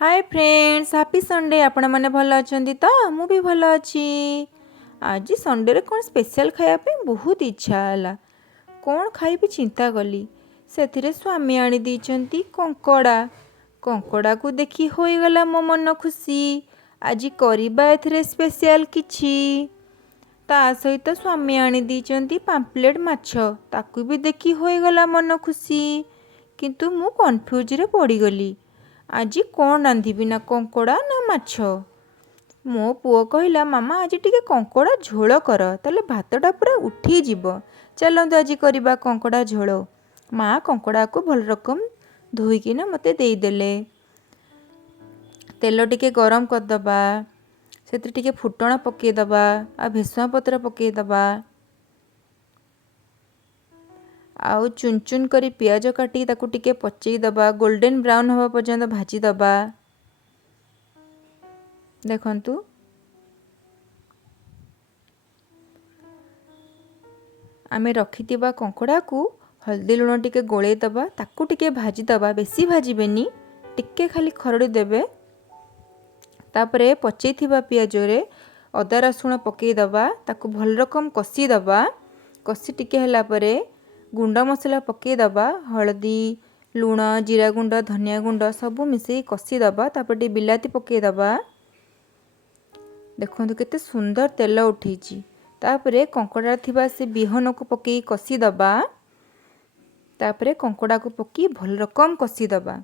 Hi friends, happy Sunday. आपण मैंने भल अच्छा तो मु भी भल अच्छी। आज संडे रे कौन स्पेशल खायापे बहुत इच्छा है। कौन खाइबी चिंता कली से स्वामी आनी दीचंती कंकड़ा। कंकड़ा को देखी होईगला मो मन खुशी। आज करिबा एथिरे स्पेशल किछि। ता सहित स्वामी आनी दीचंती पाम्पलेट माछ, ताकू भी देखी होईगला मन खुशी। किंतु मु कन्फ्यूज रे पड़ी गली। आज कौन रांधिबी, ना कंकड़ा ना माछ। मो पुओ कहला मामा आज टिके कंकड़ा झोल कर, ताले भातटा पूरा उठी जीव। चलंतु आज करिबा कंकड़ा झोल। माँ कंकड़ा को भल रकम धोईकिना मते देदेले। तेल टिके गरम करदबा, सेति टिके फुटण पकेदबा, आ भेसुआ पत्र पकेदबा, आउ चुन चुन करी पियाज काटी ताकू टिके पचई दबा। गोल्डन ब्राउन हवा पर्यंत भाजी दबा। देखंतु आमे रखिथिबा कंकड़ा को हल्दी लुण टिके गोले दबा, ताकू टिके भाजी दबा। बेसी भाजीबेनी, टिके खाली खरड़ी देबे। तापरे पचई थिबा पियाज रे अदा रसुण पकई दबा, ताकू भल रकम कसी दबा। कसी टिके हला परे गुंड मसला पकई दबा। हल्दी लुण जीरा गुंड धनिया गुंड सब मिसई कसी दबा। तापर बिलाती पकई दबा। देखंतु केते सुंदर तेल उठीची। तापरे कंकड़ा थिबा से बिहन को पकई कसी दबा। तापरे कंकड़ा को पकई भल रकम कसी दबा।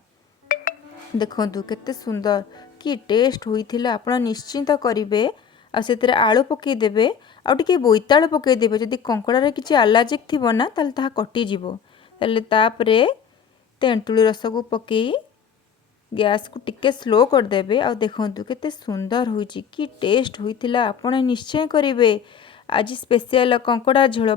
देखंतु केते सुंदर कि टेस्ट होइथिला। आपण निश्चिंत करिवे। आ सेतरे आलू पकई देबे, आ टिके बोईताल पकई देबे। जदि कंकड़ा रे किछि एलर्जिक थिबो ना, ताले ताहा कटि जिवो। ताले तापरे तेंतुली रस को पकई गैस को टिके स्लो कर देबे। आ देखंतु केते सुंदर होइछि, कि टेस्ट होइथिला। आपण निश्चय करिवे। आज स्पेशल कंकड़ा झोल।